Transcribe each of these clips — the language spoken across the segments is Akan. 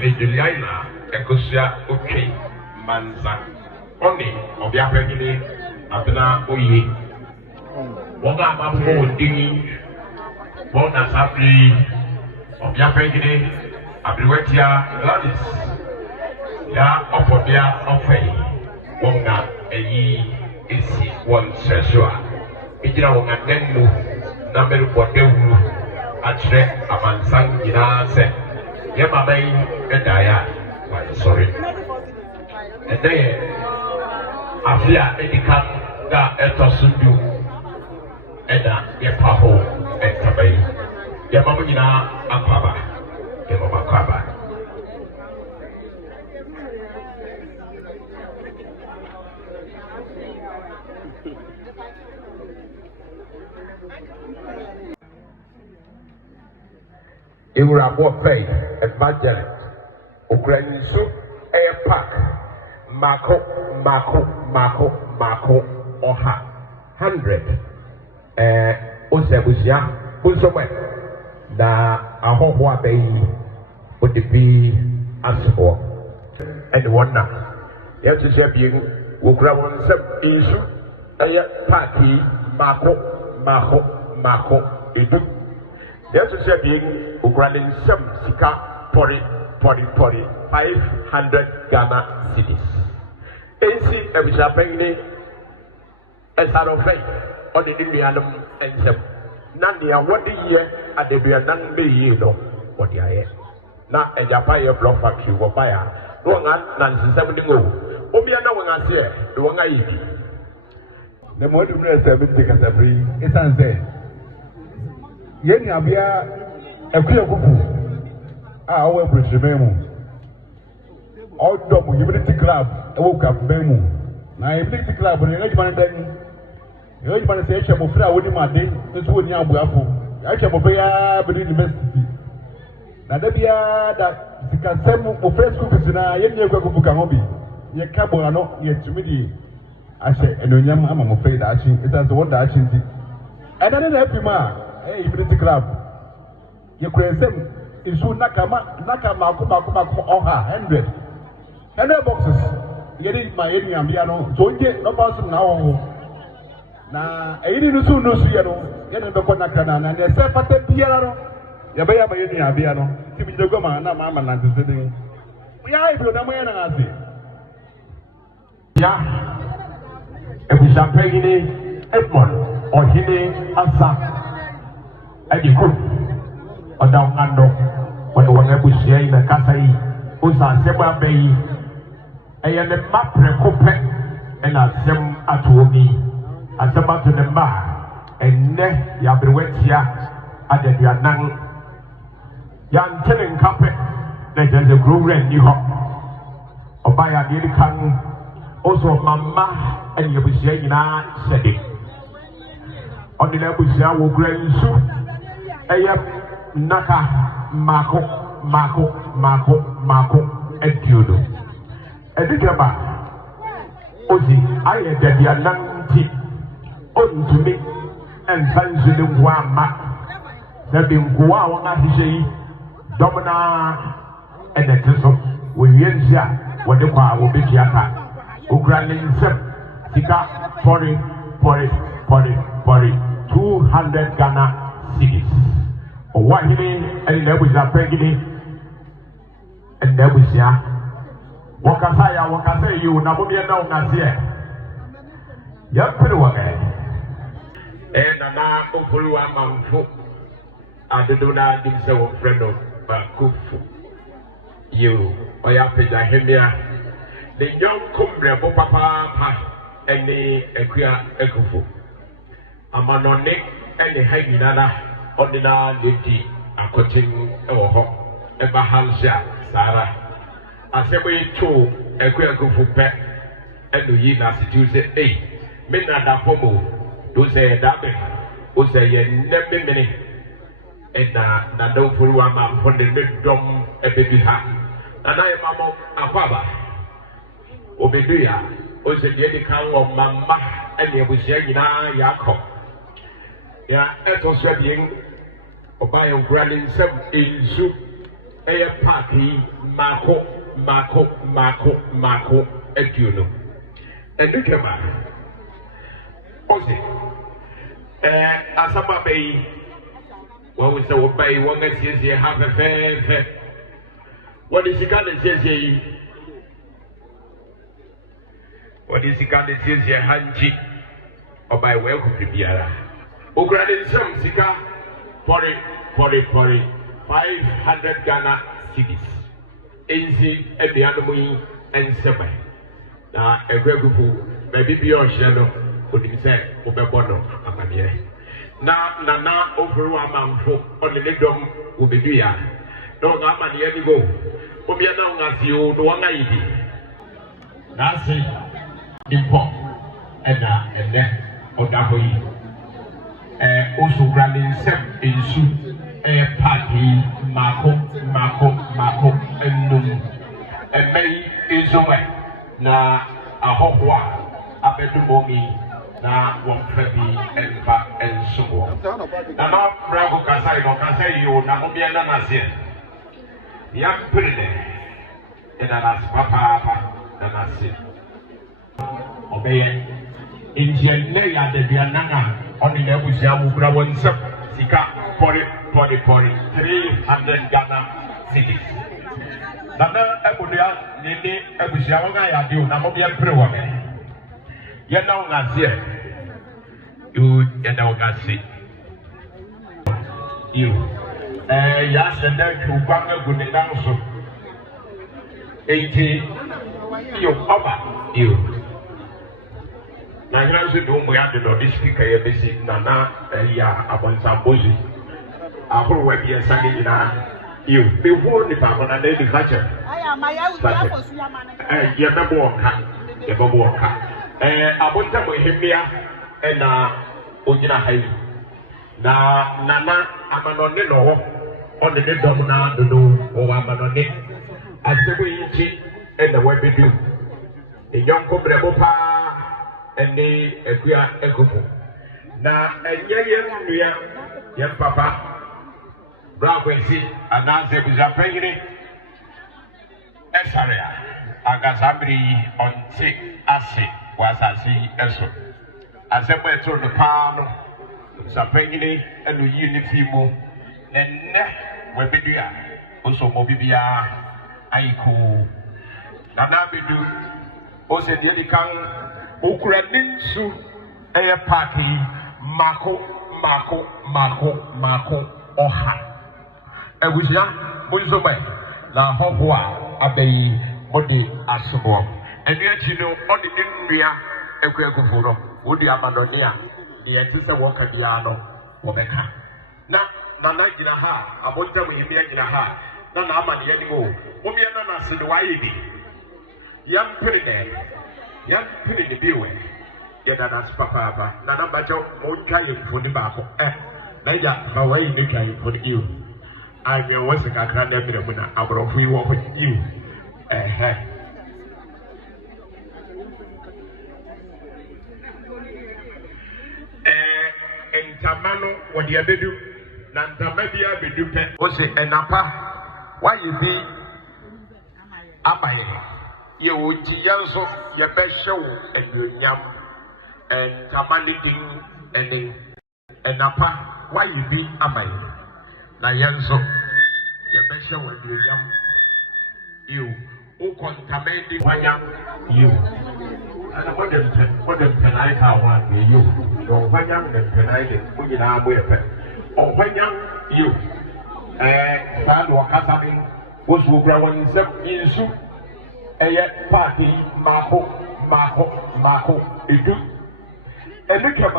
Juliana Ecosia okay Manza only of Yapagini Abena Oye Wonga Mambo Dini Wonga Sapri of Yapagini Abrewatia Gladys Ya Opomea Offei Wonga Eyi Isi One Sesua Ijira Wonga Denmu Nameru Bodewu Atre Amansang Jina Se Yama Bay Edaya sorry and then Afia Edikan da Etosundu Eda Yepaho Etabay Yamamina Akaba Yamamakaba Offei Evangelist Ukraine so a pack Mako Oha 100 Osebusia Busome na Ahohwa Bay would be as for and wonder yet to say being Ukraine some issue a party Mako Edu yet to say being Ukraine some Sika Pori 500 Ghana cedis. AC Abishapeni as Offei on the Indianum and some Nandia what the year at the Bianan be you know what the air. Now a Japaya block factory will buy her. No one Nancy 70 go. Omiana when I say the one I eat. The more you know, 70 as a free, it's unsaid. Yen Abia a clear cuckoo. Our British memo. All double Unity Club, I woke up memo. Now, Unity Club, when you let man then, you let man say, I'm afraid I wouldn't my day, this would not be a I shall obey the university. Now, there be that the Casemo of first cookers in a young book can be. Your cabo are not yet to me. I say, and when I'm afraid that it has the one that I change it. And I didn't help you, ma. Hey, Unity Club. You could send. Isu nakama oha 100 boxes yeri ma yeni ambia no so nje no pass na eyini no su no su ye no yeni be ko nakana na ne se pata biara no ye be ya ma yeni ambia no ti bi jego ma na ma na ntse din ya ibro na mo ye na ase ya ebisa pegini Edmond ohine asa edikun Odang ando wale wangebushia ina kasa hii usa sema bei eye ne mapre kope ena sem atuomi asema to ne ma enne ya Abrewatia adebia nan ya ntene nkape na jenze growren ni ho obaya de kan oso mama ene yebushia ina sede onile bushia wo gransu eye Naka Mako Etiodo. Edikaba Ozi aye dedia nanti on to me and fancy the Wama. There be Gua wana hishei Domina and the Tisso when Yensia when the Kwa will be Kiaka. Ukrainian Sep Tika 40 200 Ghana cedis. What he mean, and there was a peggy, and there was ya. What can say you, Nabodia no Nazia. Young Peruane. And a man of Fulua I do not think so, friend of Bakufu. You, Oyapija Hemia, the young Cumbre, Papa, and the Equia Ekufu. Amanone, and the Haginana. Ordinary lady, a coaching or ever Hansha, Sarah. I say, we two a queer go for pet, and the year as it is a midnight that homo, do say that, who say, never minute, and na don't fool one man for the mid drum a baby hat. And I am a father. Obedia, who said, the count of Mamma, and you will say, Yako. Ya eto swedding obayo granning some in soup party Marco Eduno. And look at my Ose Asama Bay. When we say obey, one that says you have a fair. What is the kind that says ye? What is the kind that says ye hanji? Or by welcome to Biara? O granted some sika for 500 Ghana cities. Easy at the animal and seven. Now, a very good maybe beyond shadow could be said, Obebono, Amania. Now, Nana over a man for only the dome will be dear. Don't have money any go. Obiana as you do one idea. That's it. Import and then Odahoyi. Also granting some in soup. Party Marco and May is away. Na a hot one, a better mommy, na 150 and so on. Now, Bravo Casai, or Casai, you, Namobiana Nasia. Young pretty, and ask Papa, and Nasia. Obey Indian Naya de Bianana on the level Yamu Brawan Sub, Sika, 300 Ghana cities. Nana Ebudia, Nini, Ebusiaga, you Namobia Prewa. You know, Nazir. You know, Nazi. You. Yes, and then to Banga good also. 80. You, Papa, you. Now, you know, we have the speaker, Nana, upon Sambozi. I hope we are saying you before the Papa and the culture. I am my own. You never walk. I want to him here and Ojina Hay. Now, Nana, I'm on the domina, the no, or I'm on it. As the way and the way we do. The young couple and the Equia Echo. Now, a young Papa. Bravo, announce it was a penny. Esaria, Agasabri on sick acid was a sea eso. As a way to the palm, Sapengini and the Unifimo, and Webedia, also Mobibia, Aiku, Nanabidu, also the Elikan, Ukraininsu, a party, Marco, Oha. Ebusia Muzobe na Hogwa Abbey Body Asubo. And yet you know on the India Equifuro, Woody Amadonia, the Antissa Walker Diano, Womeka. Now, Nana Ginaha, Abota with Ginaha, Nana Man Yanigo, Umiana Sidwaidi, young pretty the beway, Yadanas Papa, Nana Bajo, Monka for the Bako, Naja, away Nika for you. I will was a grand evidence when I will free walk with you. And Tamano, what the other do, Nantamabia be do pet. Was it an upper? Why you be Abaye? You would also your best show and you yam and Tamaliting and upper. Why you be Abaye? Na yanso ya besha wadu yam you who contaminate the wanya you and what them tonight I want you or wanya them tonight when you are with or wanya you sad wakasabin was who grow in some insu a party Marco idu and look at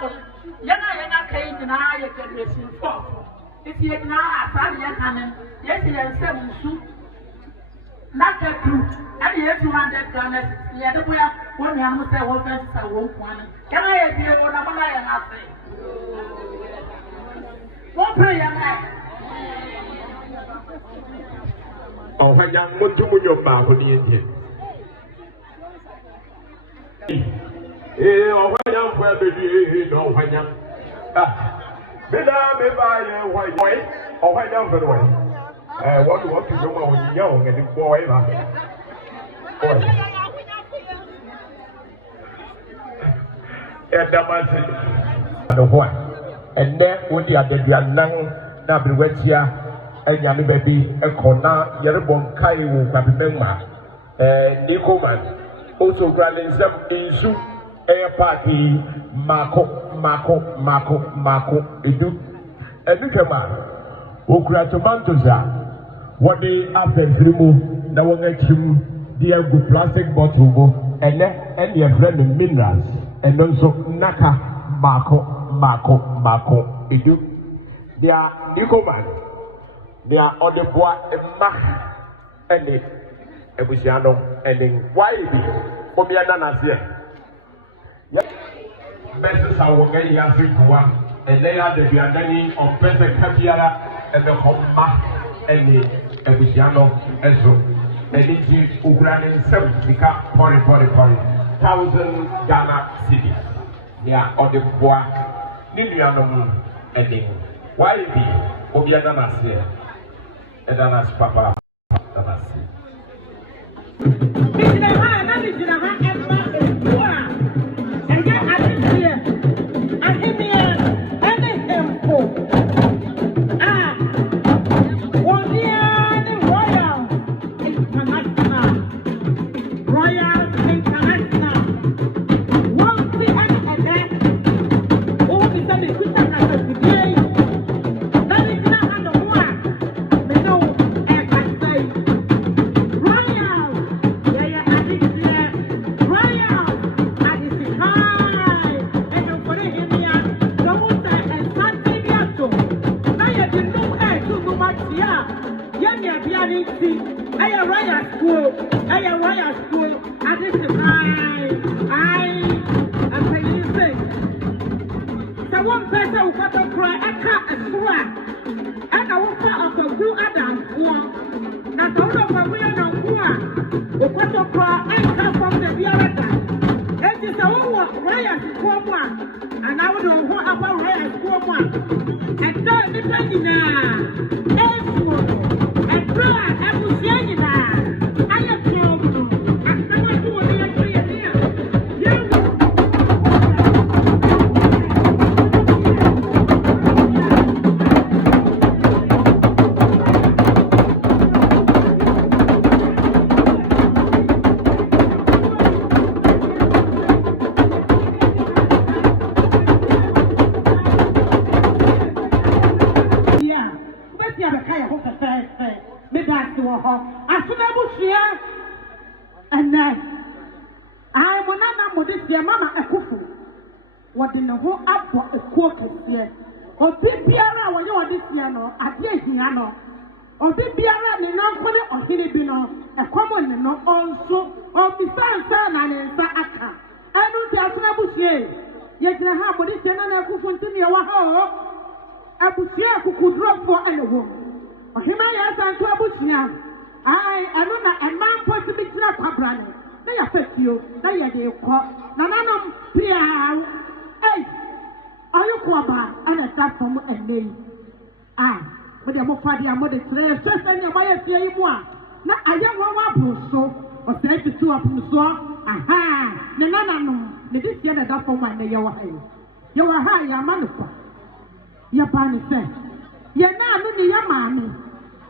for Yana came in I generation for. If you had not found your cannon, yes, he has 7 soup. Not a truth. And you have 200 gunners. The other way, one young must have offense. I won't want. Can I be a one of my and I say? What pray young man? Oh, when young one to your mouth on the engine. Oh, when young baby, no, when young. Bida, maybe I am white boy, or white down for the way. What do you want to do when you're young and the boy? And then, when the other young Abrewatia, and Yami baby, a corner, Yerbon Kai will have a Nicoman. Also, granting some issue, air party, Marco, Edu, and Lucama, who cried to Mantosa. What they after remove, now one get him, dear good plastic bottle, and your friend minerals, and also Naka, Marco, Edu. They are Nicoman, they are on the bois and Mach, and it. Ebusiano and in YB for me and Nanasia. Yes, Messes are working Africa, and they are the Bianani on President Capiara and the Homa and the Ebusiano Ezro. And it's Ukrainian 70 1,000 Ghana cities. They are on the bois, Niliano and in YB for me and Nanasia. And Nanas Papa Nanasia.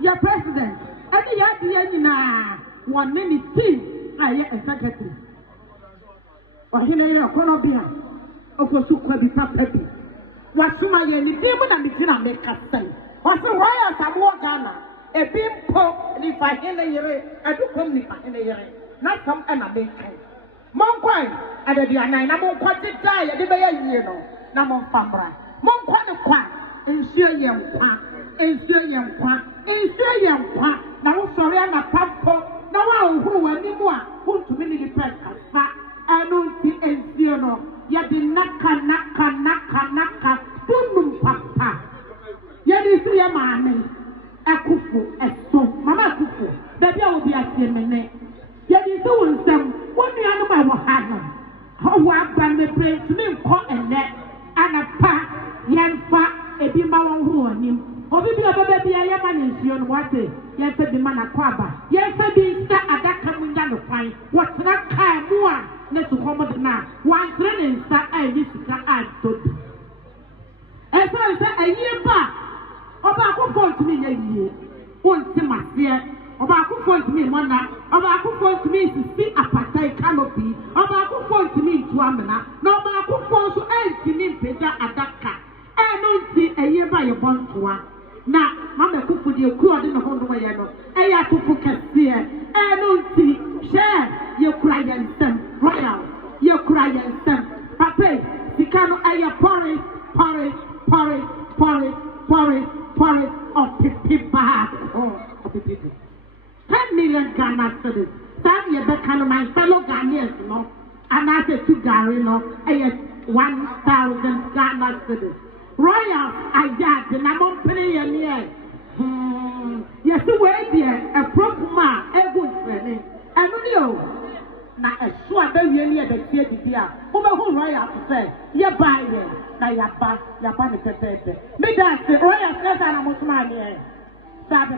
Your president, any year, one many team, I executive. Or he lay a Colombia, of a super peppy. What's my any people and the make us say? What's the royal Samoa Ghana? A big pope, if I in a year, I do come in a year, not some and a big. Monquine, and the Diana, I'm on quite die, and the year. na mo famra mo kwa ne kwa ensuo ye nkwa na wo sori na pampo na wa ohuru wani mu a wontumi ni pɛ kasa anu ti ensuo no ya di naka tunum papa ya di si ya maame akufu eso mama akufu da bia obi atie mene ya di so wonsam wonu anu ba wo ha no ho wa ba me pray to me nko ene anapa yemfa ebi ma won hu onim obi bi obebe bia ya ma nsuo no wate yemfa bi ma na kwa ba yemfa bi sta adaka mu nya no kwan wotena kai mu a ne su komo de na wantre ne nsa a yi sika a dobi esa ayi ba oba akofo ntumi nya yie wonti masie oba akofo ntumi mona oba akofo ntumi sisi apatai canopy oba akofo ntumi ntu amena na oba akofo so ntimi mpega adaka eno nti ayi ba ye bontoa na mama akofo de ekuro de no hondo ye no eya akofo kase eno nti share ye kura ye nsem royal ye kura ye nsem papa sikano aya pore of pipi bag of pipi 10 million Ghana cedis. That ye be kind of my fellow Ghanaians, no, and I say to Gary, no, 1,000 Ghana cedis. Royal, I got the number penny and yeah. Yes, wait there, a proper man, a good friend, and you. Na esua be wieli e be tie bibia wo be hu royal say ye buy ye na ya pa ne tete me da say royal say na mo tuma ni e sabe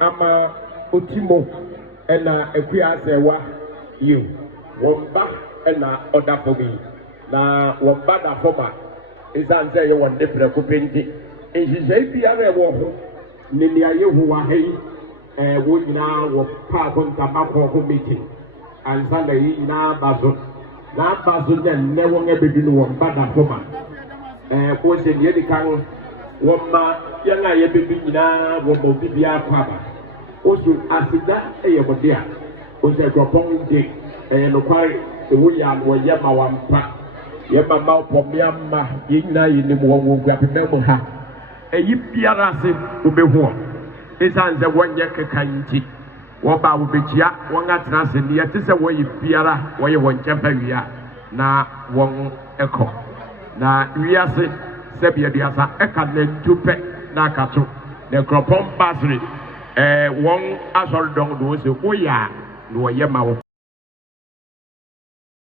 ama otimo ena ekuya sewa you womba ena oda for me na womba da forma izan say you want different kupenti ejije bia we wo ho ni ni ayehu wa hei wo nyina wo pa konta makọ ko meeting ansa na yi na bazo ne wo ngebedu no womba da forma ko se ni edikan womma yana yebedu nyina wo mo bibia kwaba osu asida eyebode a ose gropon de no kwari ewo ya no ye ma wampa ye ma ma Opomea ma yina yinim wo gua pemem ha eyi biara se obehu esanze wonye kekanti wo ba wo bechia won atena se ne yete se wo yi biara wo ye won chefa wia na won eko na wiase se bia diasa eka na ntupe na akato ne gropon basri won asol dong do se wo ya no ye ma wo